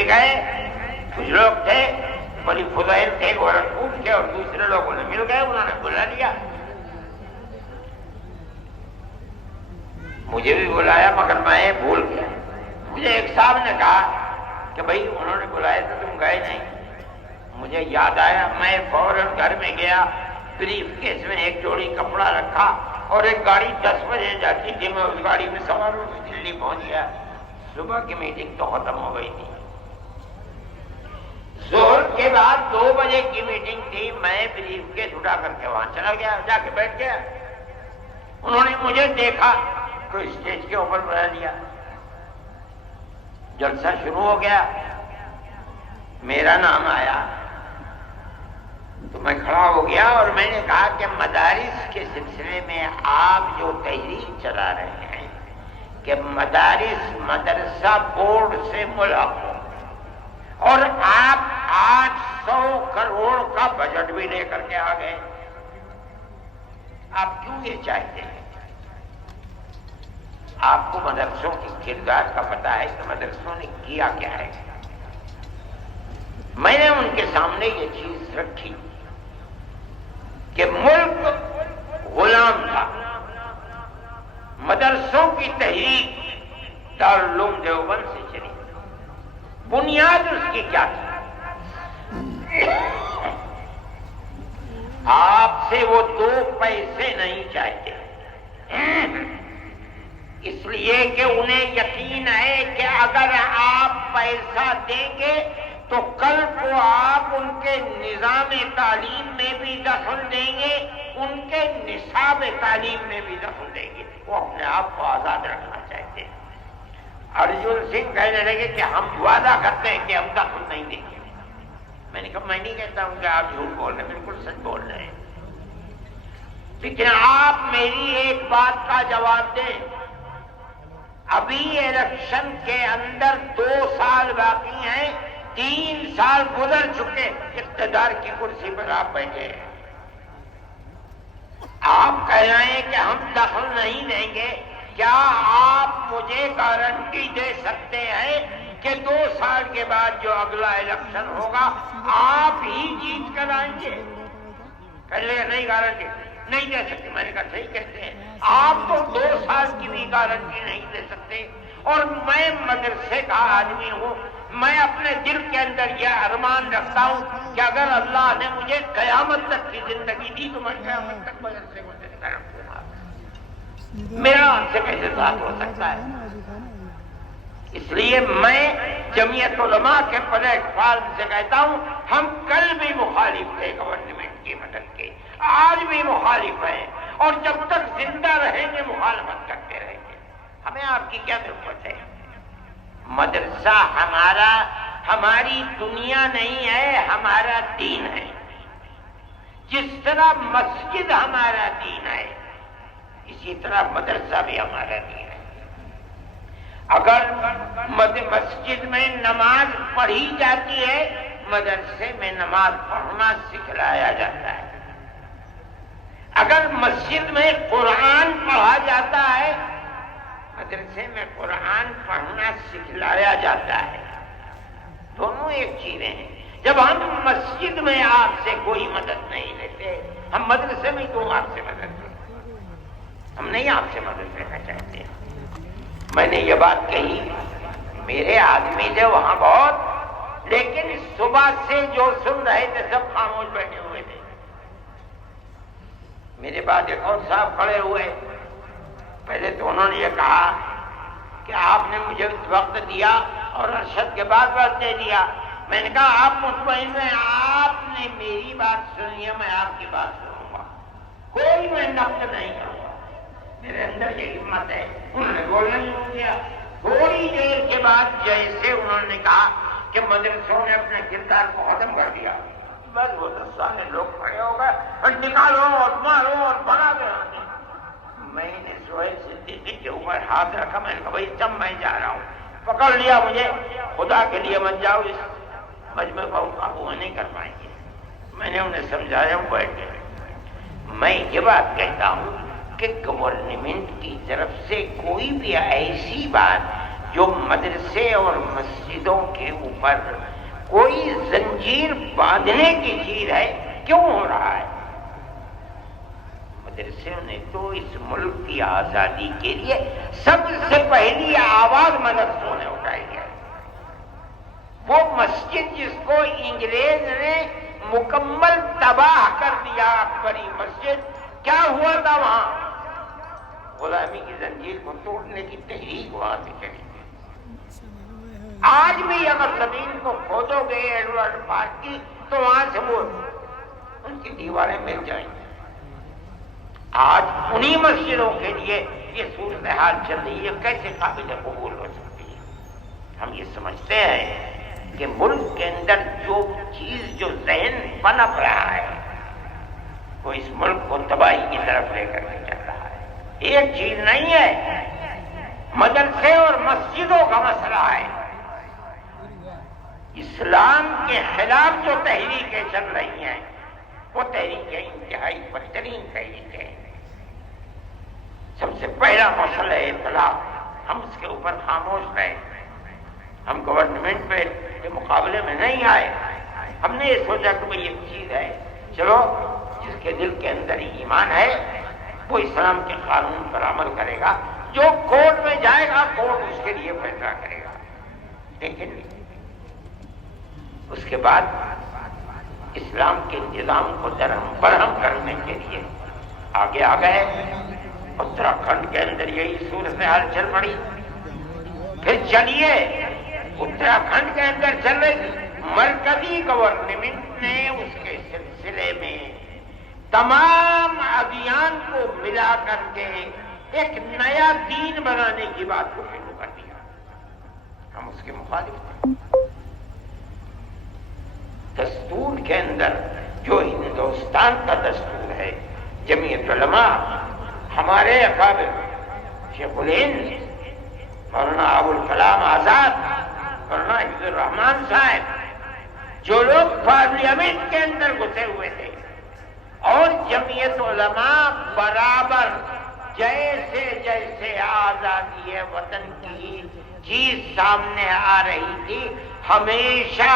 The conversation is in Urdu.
بھی گئے، کچھ لوگ تھے، بڑی فضائل تھے، ورنکوٹ تھے، اور دوسرے لوگوں نے مل گئے، انہوں نے بلا لیا، مجھے بھی بلایا، مگر میں بھول گیا۔ مجھے ایک صاحب نے کہا کہ بھائی انہوں نے بلایا تو تم گئے نہیں۔ مجھے یاد آیا، میں فوراً گھر میں گیا، بریف کیس میں ایک جوڑی کپڑا رکھا، اور ایک گاڑی 10 بجے جاتی تھی، میں اس گاڑی میں سوار ہو کے دلی پہنچ گیا۔ صبح کی میٹنگ تو ختم ہو گئی تھی، ظہر کے بعد 2 بجے کی میٹنگ تھی، میں بریف کیس اٹھا کر کے وہاں چلا گیا، جا کے بیٹھ گیا۔ انہوں نے مجھے دیکھا تو اسٹیج کے اوپر بلا لیا، جلسہ شروع ہو گیا، میرا نام آیا تو میں کھڑا ہو گیا، اور میں نے کہا کہ مدارس کے سلسلے میں آپ جو تحریک چلا رہے ہیں کہ مدارس مدرسہ بورڈ سے ملحق ہو، اور آپ 800 کروڑ کا بجٹ بھی لے کر کے آ گئے، آپ کیوں یہ چاہتے ہیں؟ آپ کو مدرسوں کی کردار کا پتہ ہے کہ مدرسوں نے کیا کیا ہے؟ میں نے ان کے سامنے یہ چیز رکھی کہ ملک غلام تھا، مدرسوں کی تحریک دارالعلوم دیوبند سے چلی، بنیاد اس کی کیا تھی؟ آپ سے وہ 2 پیسے نہیں چاہتے، اس لیے کہ انہیں یقین ہے کہ اگر آپ پیسہ دیں گے تو کل کو آپ ان کے نظام تعلیم میں بھی دخل دیں گے، ان کے نصاب تعلیم میں بھی دخل دیں گے۔ وہ اپنے آپ کو آزاد رکھنا چاہتے ہیں۔ ارجن سنگھ کہنے لگے کہ ہم وعدہ کرتے ہیں کہ ہم دخل نہیں دیں گے۔ میں نے کہا میں نہیں کہتا ہوں کہ آپ جھوٹ بول رہے ہیں، بالکل سچ بول رہے ہیں، لیکن آپ میری ایک بات کا جواب دیں، ابھی الیکشن کے اندر 2 سال باقی ہیں، 3 سال گزر چکے، اقتدار کی کرسی پر آپ بیٹھے ہیں، آپ کہہ رہے ہیں کہ ہم دخل نہیں دیں گے، کیا آپ مجھے گارنٹی دے سکتے ہیں کہ 2 سال کے بعد جو اگلا الیکشن ہوگا آپ ہی جیت کر آئیں گے؟ پہلے نہیں گارنٹی نہیں دے سکتے۔ میں نے کہا صحیح کہتے ہیں، آپ تو 2 سال کی بھی گارنٹی نہیں دے سکتے، اور میں مدرسے کا آدمی ہوں، میں اپنے دل کے اندر یہ ارمان رکھتا ہوں کہ اگر اللہ نے مجھے قیامت تک کی زندگی دی تو میں قیامت تک مدرسے کو زندہ رکھوں گا، میرا آپ سے کیسے ساتھ ہو سکتا ہے؟ اس لیے میں جمعیت علماء کے پلیٹ فارم سے کہتا ہوں، ہم کل بھی مخالف تھے گورنمنٹ کی مدد کے، آج بھی مخالف ہیں، اور جب تک زندہ رہیں گے مخالفت کرتے رہیں گے۔ ہمیں آپ کی کیا ضرورت ہے؟ مدرسہ ہماری دنیا نہیں ہے، ہمارا دین ہے۔ جس طرح مسجد ہمارا دین ہے، اسی طرح مدرسہ بھی ہمارا دین ہے۔ اگر مسجد میں نماز پڑھی جاتی ہے، مدرسے میں نماز پڑھنا سکھلایا جاتا ہے۔ اگر مسجد میں قرآن پڑھا جاتا ہے، مدرسے میں قرآن پڑھنا سکھلایا جاتا ہے۔ دونوں ایک چیزیں ہیں۔ جب ہم مسجد میں آپ سے کوئی مدد نہیں لیتے، ہم مدرسے میں کیوں آپ سے مدد لیتے؟ ہم نہیں آپ سے مدد لینا چاہتے۔ میں نے یہ بات کہی، میرے آدمی تھے وہاں بہت، لیکن صبح سے جو سن رہے تھے سب خاموش بیٹھے ہوئے تھے۔ میرے بعد ایک اور صاحب کھڑے ہوئے، پہلے تو انہوں نے یہ کہا کہ آپ نے مجھے وقت دیا اور ارشد کے بعد وقت دے دیا۔ میں نے کہا آپ مطمئن ہیں، آپ نے میری بات سنی ہے، میں آپ کی بات سنوں گا، کوئی میں نقد نہیں کروں گا۔ میرے اندر یہ ہمت ہے۔ انہوں نے بولنا شروع کیا، تھوڑی دیر کے بعد جیسے انہوں نے کہا کہ مدرسوں نے اپنے کردار کو ختم کر دیا، بس وہ 10 سارے لوگ کھڑے ہو گئے اور نکالو اور مارو اور بنا دے۔ میں نے سہیل صدیقی کے اوپر ہاتھ رکھا، میں نے کہا بھائی جب میں جا رہا ہوں، پکڑ لیا مجھے، خدا کے لیے مت جاؤ، اس مجمع کو قابو نہیں کر پائیں گے۔ میں نے انہیں سمجھایا، ہوں بیٹھ گئے۔ میں یہ بات کہتا ہوں کہ گورنمنٹ کی طرف سے کوئی بھی ایسی بات جو مدرسے اور مسجدوں کے اوپر کوئی زنجیر باندھنے کی چیز ہے، کیوں ہو رہا ہے؟ مدرسوں نے تو اس ملک کی آزادی کے لیے سب سے پہلی آواز مدرسوں نے اٹھائی ہے۔ وہ مسجد جس کو انگریز نے مکمل تباہ کر دیا، اکبری مسجد، کیا ہوا تھا وہاں؟ غلامی کی زنجیر کو توڑنے کی تحریک وہاں سے چلی۔ آج بھی اگر زمین کو کھودو گے ایڈورڈ پارک کی تو وہاں سے وہ ان کی دیواریں مل جائیں گی۔ آج انہی مسجدوں کے لیے یہ صورتحال چل رہی ہے، کیسے قابل قبول ہو سکتی ہے؟ ہم یہ سمجھتے ہیں کہ ملک کے اندر جو چیز، جو ذہن پنپ رہا ہے، وہ اس ملک کو تباہی کی طرف لے کر کے چل رہا ہے۔ ایک چیز نہیں ہے، مدرسے اور مسجدوں کا مسئلہ ہے۔ اسلام کے خلاف جو تحریکیں چل رہی ہیں، وہ تحریکیں انتہائی بدترین تحریکیں ہیں۔ سب سے پہلا مسئلہ ہے طلاق، ہم اس کے اوپر خاموش رہے، ہم گورنمنٹ پہ کے مقابلے میں نہیں آئے۔ ہم نے یہ سوچا کہ یہ چیز ہے، چلو جس کے دل کے اندر ایمان ہے وہ اسلام کے قانون پر عمل کرے گا، جو کورٹ میں جائے گا کورٹ اس کے لیے فیصلہ کرے گا۔ لیکن اس کے بعد اسلام کے نظام کو درہم برہم کرنے کے لیے آگے آ گئے۔ اتراکھنڈ کے اندر یہی صورتحال چل پڑی۔ پھر چلیے اتراکھنڈ کے اندر چل رہی تھی، مرکزی گورنمنٹ نے اس کے سلسلے میں تمام ادیان کو ملا کر کے ایک نیا دین بنانے کی بات کو شروع کر دیا۔ ہم اس کے مخالف تھے۔ دستور کے اندر جو ہندوستان کا دستور ہے، جمعیت علماء، ہمارے اکابر شیخ الہند مولانا ابوالکلام آزاد، مولانا حفیظ الرحمان صاحب، جو لوگ پارلیمنٹ کے اندر گھسے ہوئے تھے، اور جمعیت علماء برابر جیسے جیسے آزادی وطن کی چیز سامنے آ رہی تھی، ہمیشہ